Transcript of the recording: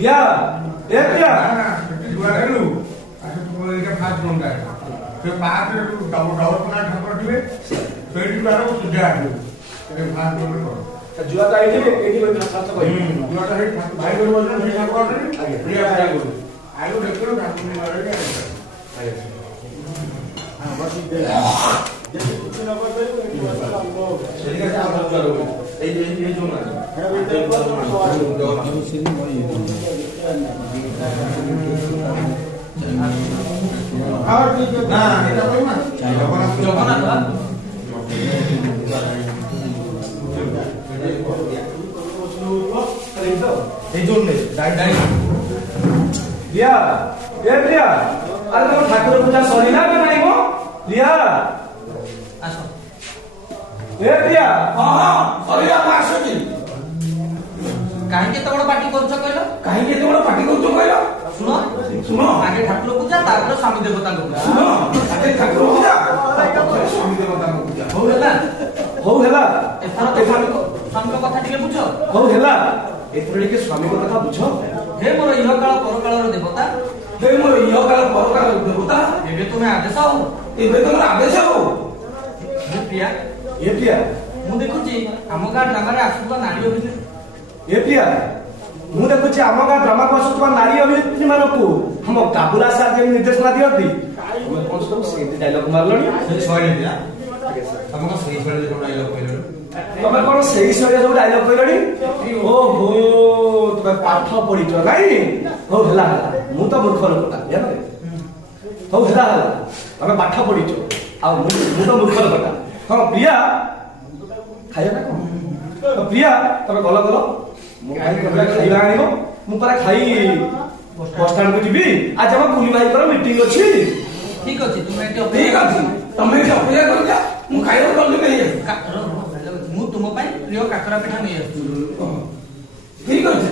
प्रिया ए प्रिया जुआ खेलू अच्छा तुम ये फास्ट रूम का फिर बाहर डबल डबल पना ठाकुर थे फिर जुआ को सुझा है फिर फास्ट रूम में जुआ का एठी खर्च कई जुआ का भाई को बोल रहे हैं ठाकुर आगे प्रिया भाई को आगे देखो ठाकुर ने मारे के आगे हां बस जैसे कुछ ना कर हमको ठीक है आप करो ये जो ना और ना এটা কই না জগন্নাথ এই জন্য ডাই প্রিয়া এ প্রিয়া আরে তোমার ঠাকুর পূজা সরিলা না নাই গো প্রিয়া আসো এ প্রিয়া हां सरिया आसुची কাহিনী এত বড় পার্টি করছ কইল काहे के बड़ पार्टी करतो कहलो শুনো सुनो আগে ঠাকুর পূজা তারপরে স্বামী দেবতাଙ୍କ পূজা सुनो आगे ठाकुर पूजा स्वामी देवता पूजा হଉ ହେଲା হউ হেলা এଥର তো স্বামীଙ୍କ কথা ଟିକେ বুঝ হউ হেলা এথর টিকে স্বামীଙ୍କ কথা বুঝ হে মোর ইহকাଳ পরକାଳର ଦେବତା हे मोर यो काल परकार देवता ଏବେ ତୁମେ ଆଦେଶ ହଉ एबे तमर आदेश हो ହେ ପ୍ରିୟା ଏ ପ୍ରିୟା ମୁଁ ଦେଖୁଛି ଆମ ଗାଁ ଗ୍ରାମରେ ଆସୁଥିବା ନାରୀ ଅଭିନେତ୍ରୀ ଏ ପ୍ରିୟା ମୁଁ ଦେଖୁଛି ଆମ ଗାଁ ଡ୍ରାମାକୁ ଆସୁଥିବା ନାରୀ ଅଭିନେତ୍ରୀ ମାନଙ୍କୁ ଆମ କାବୁଲା ସାର୍ ଯେମିତି ନିର୍ଦ୍ଦେଶନା ଦିଅନ୍ତି ତମେ କଣ ସବୁ ସେମିତି ଡାଇଲଗ ମାରିଲଣି ସେଇ ଶୈଳୀ ଦିଆ ତମକୁ ସେଇ ଶୈଳୀ ଯୋଉ ଡାଇଲଗ କହିଲୁ ତମେ କଣ ସେଇ ଶୈଳୀରେ ସବୁ ଡାଇଲଗ କହିଲଣି ଓହୋ ତମେ ପାଠ ପଢିଛ ନାଇଁ ହଉ ହେଲା ମୁଁ ତ ମୂର୍ଖ ଲୋକଟା ଜାଣିଲେ ହଉ ହେଲା ତମେ ପାଠ ପଢିଛ ଆଉ ମୁଁ ତ ମୂର୍ଖ ଲୋକଟା ହଁ ପ୍ରିୟା ଖାଇବା ନା କଣ ପ୍ରିୟା ତମେ ଗଲ ମୋ ପାଇଁ ତମେ ଖାଇବା ଆଣିବ ମୁଁ ପରା ଖାଇ ବସଷ୍ଟାଣ୍ଡକୁ ଯିବି ଆଜି ଆମ କୁଲି ଭାଇଙ୍କର ମିଟିଂ ଅଛି ଠିକ ଅଛି ତୁମେ ଏଠି ଠିକ ଅଛି ତମେ ଏଠି ଅପେକ୍ଷା କରିଛ ମୁଁ ଖାଇବାକୁ ଜଲ୍ଦି ନେଇ ମୁଁ ତୁମ ପାଇଁ ପ୍ରିୟ କାକରା ପିଠା ନେଇ ଆସୁଛି ଠିକ ଅଛି